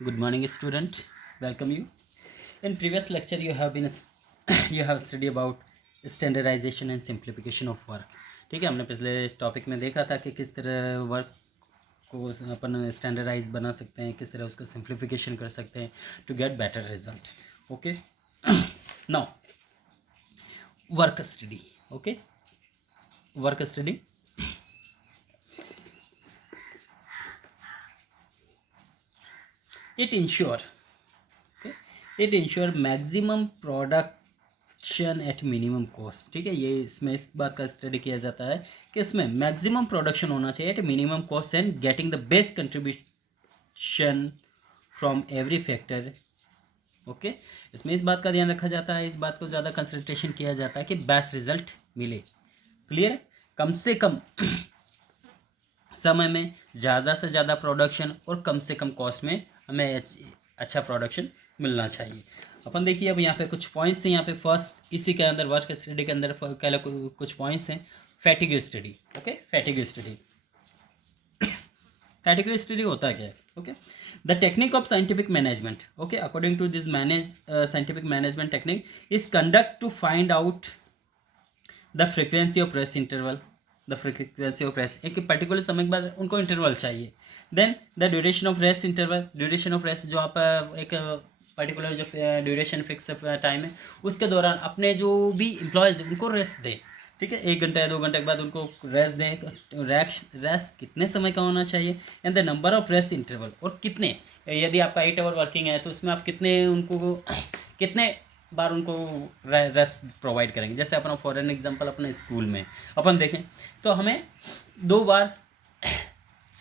Good morning, student. Welcome you. In previous lecture, you have studied about standardization and simplification of work. ठीक है, हमने पिछले topic में देखा था कि किस तरह वर्क को अपन स्टैंडर्डाइज बना सकते हैं, किस तरह उसका सिंप्लीफिकेशन कर सकते हैं to get better result. Okay, now work study. Okay, work study. It ensure maximum production at minimum cost. ठीक है, ये इसमें इस बात का स्टडी किया जाता है कि इसमें मैक्सिमम प्रोडक्शन होना चाहिए eight minimum cost and getting the best contribution from every factor. Okay, इसमें इस बात का ध्यान रखा जाता है, इस बात को ज़्यादा कंसंट्रेशन किया जाता है कि बेस्ट रिजल्ट मिले. क्लियर, कम से कम समय में ज़्यादा से ज़्यादा प्रोडक्शन और कम से कम कॉस्ट में हमें अच्छा प्रोडक्शन मिलना चाहिए. अपन देखिए अब यहाँ पे कुछ पॉइंट्स हैं. यहाँ पे फर्स्ट इसी के अंदर वर्क स्टडी के अंदर कुछ पॉइंट्स हैं. Fatigue study. Okay, fatigue study. Fatigue study होता क्या है? Okay, the technique of scientific management. Okay, according to this scientific management technique is conduct to find out the frequency of rest interval. The frequency of rest, एक particular समय के बाद उनको interval चाहिए. Then the duration of rest interval. Duration of rest, जो आप एक particular जो ड्यूरेशन फिक्स टाइम है उसके दौरान अपने जो भी एम्प्लॉयज़ उनको रेस्ट दें. ठीक है, 1 घंटा या 2 घंटे के बाद उनको रेस्ट दें. रेस्ट कितने समय का होना चाहिए and the number of rest interval, और कितने, यदि आपका 8 आवर वर्किंग है तो उसमें आप कितने बार उनको रेस्ट प्रोवाइड करेंगे. जैसे अपना फॉर एन एग्जांपल अपने स्कूल में अपन देखें तो हमें 2 बार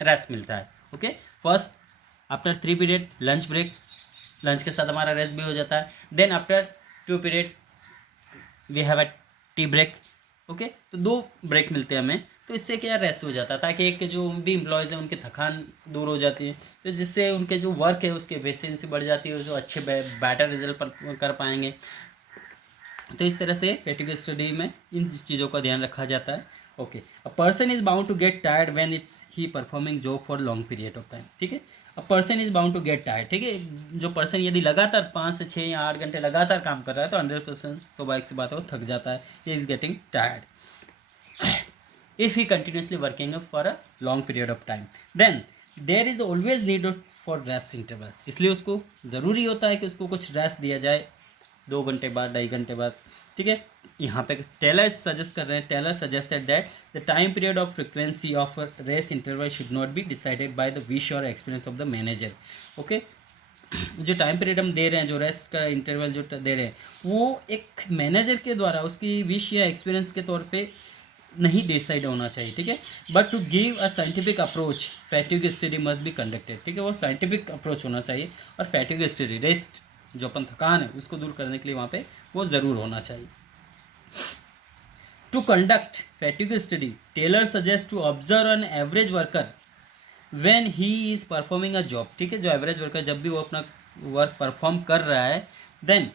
रेस्ट मिलता है. Okay, first after 3 period lunch break, lunch के साथ हमारा रेस्ट भी हो जाता है. Then after 2 period we have a tea break. Okay, तो 2 ब्रेक मिलते हैं हमें, तो इससे क्या रेस्ट हो जाता है ताकि एक जो भी एम्प्लॉयज़ हैं उनकी थकान दूर हो जाती है, तो जिससे उनके जो वर्क है उसकी एफिशिएंसी बढ़ जाती है, जो अच्छे बेटर रिजल्ट कर पाएंगे. तो इस तरह से फैटिग स्टडी में इन चीज़ों का ध्यान रखा जाता है. Okay, a person is bound to get tired when it's he performing job for long period of time. ठीक है, a person is bound to get tired. ठीक है, जो पर्सन यदि लगातार 5 से 6 या 8 घंटे लगातार काम कर रहा है तो 100% स्वाभाविक सी बात है वो थक जाता है. He is getting tired if he continuously working for a long period of time. Then there is always need for rest interval. इसलिए उसको ज़रूरी होता है कि उसको कुछ रेस्ट दिया जाए 2 घंटे बाद, 2.5 घंटे बाद. ठीक है, यहाँ पे टेलर सजेस्ट कर रहे हैं, Taylor suggested that the time period of frequency of rest interval should not be decided by the wish और experience of the manager. Okay, जो टाइम पीरियड हम दे रहे हैं, जो रेस्ट का इंटरवल जो दे रहे हैं, वो एक मैनेजर के द्वारा उसकी विश या एक्सपीरियंस के तौर पे नहीं डिसाइड होना चाहिए. ठीक है, but to give a scientific approach fatigue study must be conducted. ठीक है, वो साइंटिफिक अप्रोच होना चाहिए और फैटिग स्टडी, रेस्ट जो अपन थकान है उसको दूर करने के लिए वहाँ पे वो ज़रूर होना चाहिए. To conduct fatigue study Taylor suggest to observe an average worker when he is performing a job. ठीक है, जो एवरेज वर्कर जब भी वो अपना वर्क परफॉर्म कर रहा है, then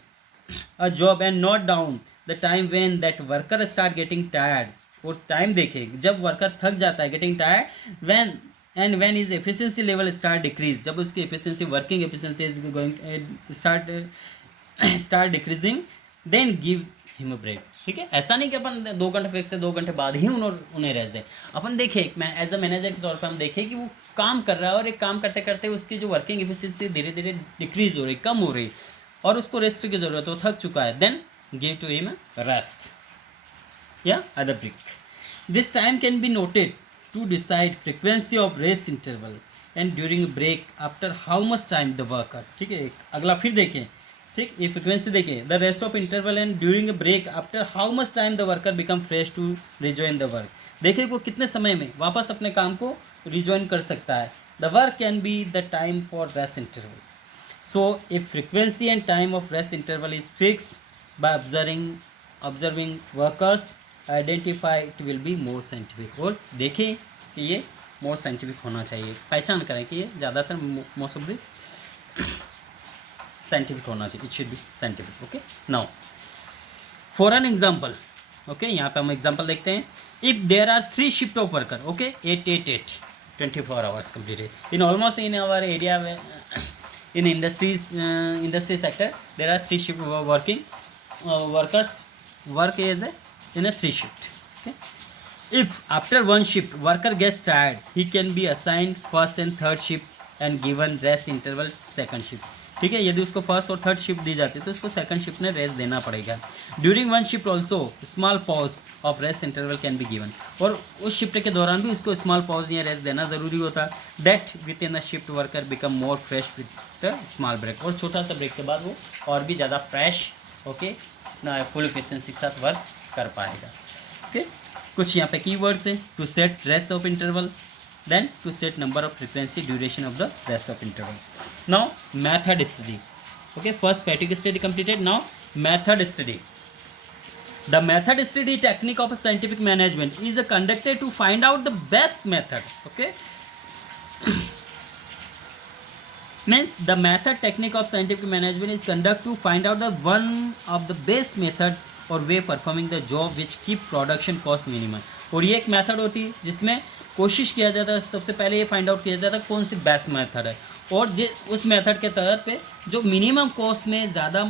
a job and note down the time when that worker start getting tired. और टाइम देखे जब वर्कर थक जाता है, getting tired, when is efficiency level start decrease, जब उसकी efficiency, working efficiency is going start decreasing, then give him a break. ठीक है, ऐसा नहीं कि अपन 2 घंटे फिक्स है, 2 घंटे बाद ही उन्हें रेस्ट दें. अपन देखें मैं एज अ मैनेजर के तौर पर हम देखें कि वो काम कर रहा है और एक काम करते करते उसकी जो वर्किंग एफिशिएंसी धीरे धीरे डिक्रीज हो रही, कम हो रही, और उसको रेस्ट की ज़रूरत है, वो थक चुका है. Then give to him rest या other break. This time can be noted to decide frequency of rest interval and during break after how much time the worker. ठीक है, अगला फिर देखें. ठीक, ये फ्रिक्वेंसी देखें, the rest of interval and during break after how much time the worker become fresh to rejoin the work. देखिए वो कितने समय में वापस अपने काम को रिजॉइन कर सकता है. The work can be the time for rest interval. So if frequency and time of rest interval is fixed by observing workers identify, it will be more scientific. और देखें कि ये मोर साइंटिफिक होना चाहिए, पहचान करें कि ये ज़्यादातर मोस्ट ऑफ दिस साइंटिफिक होना चाहिए. It should be scientific. Okay, now for an example. Okay, यहाँ पे हम एग्जांपल देखते हैं. If there are 3 shift of worker, okay, 8 24 hours completed in almost in our area in industry sector there are 3 shift working workers work as a in a 3 shift. Okay, if after one shift worker gets tired, he can be assigned first and third shift and given rest interval second shift. ठीक है, यदि उसको first और third shift दी जाती है तो उसको second shift में रेस्ट देना पड़ेगा. During one shift also small pause of rest interval can be given, और उस शिफ्ट के दौरान भी उसको स्मॉल पॉज या रेस्ट देना ज़रूरी होता है. That within a shift worker become more fresh with the small break, और छोटा सा ब्रेक के बाद वो और भी ज़्यादा फ्रेश ओके फुल एफिशिएंसी के साथ वर्क कर पाएगा. ओके, कुछ यहाँ पे कीवर्ड्स हैं. To set rest of interval, then to set number of frequency duration of the rest of interval. Now method study. Okay, first fatigue study completed. Now method study. The method study technique of scientific management is conducted to find out the best method. Okay, means the method technique of scientific management is conducted to find out the one of the best method or way performing the job which keep production cost minimum. और ये एक method होती है जिसमें कोशिश किया जाता है, सबसे पहले ये फाइंड आउट किया जाता है कौन सी बेस्ट मेथड है, और उस मेथड के तहत पे जो मिनिमम कॉस्ट में ज़्यादा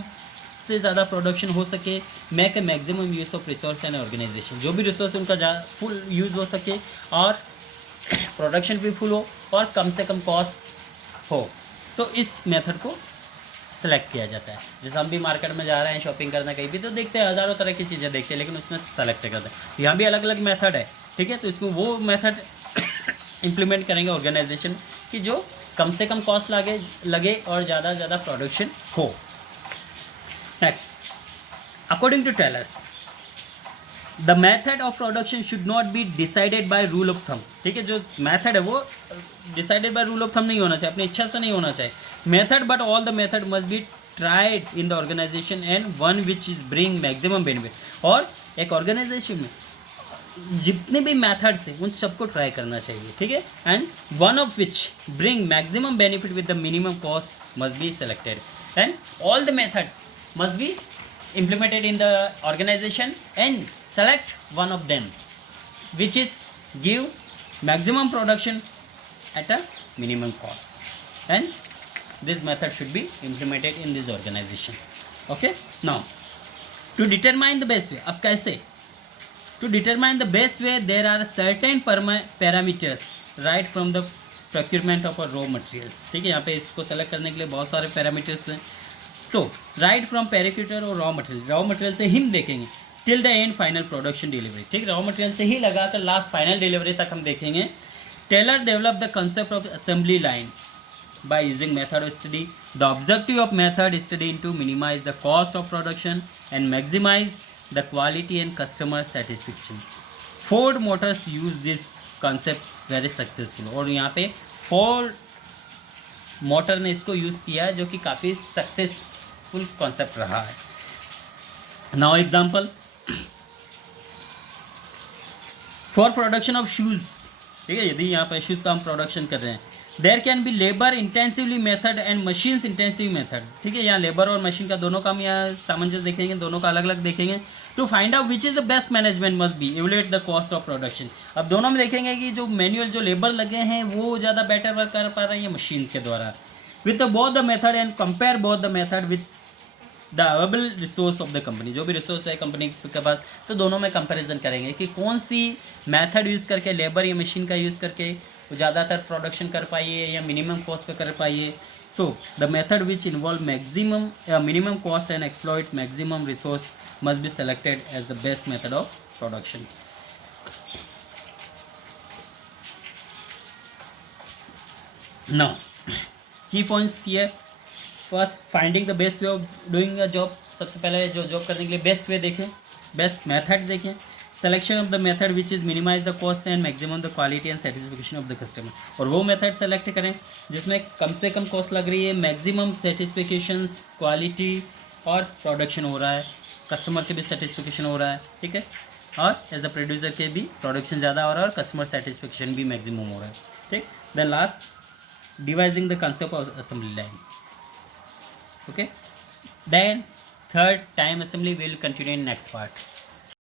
से ज़्यादा प्रोडक्शन हो सके, make a maximum use of resource and organisation. जो भी रिसोर्स उनका फुल यूज़ हो सके और प्रोडक्शन भी फुल हो और कम से कम कॉस्ट हो, तो इस मेथड को सेलेक्ट किया जाता है. जैसे हम भी मार्केट में जा रहे हैं शॉपिंग करना कहीं भी, तो देखते हैं हज़ारों तरह की चीज़ें देखते हैं, लेकिन उसमें सेलेक्ट करते हैं. यहाँ भी अलग अलग मेथड है. ठीक है, तो इसमें वो मेथड इम्प्लीमेंट करेंगे ऑर्गेनाइजेशन की जो कम से कम कॉस्ट लगे और ज़्यादा से ज़्यादा प्रोडक्शन हो. Next, according to Taylor's the method of production should not be decided by rule of thumb. ठीक है, जो मेथड है वो decided by rule of thumb नहीं होना चाहिए, अपनी इच्छा से नहीं होना चाहिए method, but all the method must be tried in the organisation and one which is bring maximum benefit. और एक ऑर्गेनाइजेशन में जितने भी मेथड्स हैं उन सबको ट्राई करना चाहिए. ठीक है, and one of which bring maximum benefit with the minimum cost must be selected, and all the methods must be implemented in the organization and select one of them which is give maximum production at a minimum cost, and this method should be implemented in this organization. Okay, now to determine the best way. अब कैसे? To determine the best way there are certain parameters right from the procurement of a raw materials. ठीक है, यहाँ पे इसको select करने के लिए बहुत सारे पैरामीटर्स हैं. सो राइट फ्रॉम पैरामीटर और रॉ मटेरियल से हम देखेंगे till the end final production delivery. ठीक, रॉ मटेरियल से ही लगाकर लास्ट फाइनल डिलीवरी तक हम देखेंगे. Taylor develop the concept of assembly line by using method of study. The objective of method study in to minimise the cost of production and maximise the quality and customer satisfaction. Ford Motors use this concept very successful, और यहाँ पे Ford motor ने इसको use किया है जो कि काफ़ी सक्सेसफुल कॉन्सेप्ट रहा है. Now example for production of shoes. ठीक है, यदि यहाँ पर शूज़ का हम प्रोडक्शन कर रहे हैं, there can be labour intensively method and machines intensive method. ठीक है, यहाँ लेबर और मशीन का दोनों का हम यहाँ सामंजस्य देखेंगे, दोनों का अलग अलग देखेंगे. To find out which is the best management must be evaluate the cost of production. अब दोनों में देखेंगे कि जो मैनुअल जो लेबर लगे हैं वो ज़्यादा बेटर वर्क कर पा रहे हैं मशीन के द्वारा. With both the method and compare both the method with the available resource of the company. जो भी रिसोर्स है कंपनी के पास, तो दोनों में कंपैरिजन करेंगे कि कौन सी मेथड यूज़ करके लेबर या मशीन का यूज़ करके वो ज़्यादातर प्रोडक्शन कर पाइए या मिनिमम कॉस्ट पे कर पाइए. So the method which involve maximum minimum cost and exploit maximum resource must be selected as the best method of production. Now key points here. First, finding the best way of doing a job. सबसे पहले जो job करने के लिए best way देखें, best method देखें. Selection of the method which is minimize the cost and maximum the quality and satisfaction of the customer. और वो मेथड सेलेक्ट करें जिसमें कम से कम कॉस्ट लग रही है, मैक्सिमम सेटिस्फिकेशन, क्वालिटी और प्रोडक्शन हो रहा है, कस्टमर के भी सेटिस्फिकेशन हो रहा है. ठीक है, और एज अ प्रोड्यूसर के भी प्रोडक्शन ज़्यादा हो रहा है और कस्टमर सेटिस्फिकेशन भी मैक्सिमम हो रहा है. ठीक, then last devising the concept of assembly line. Okay, then third time assembly will continue in next part.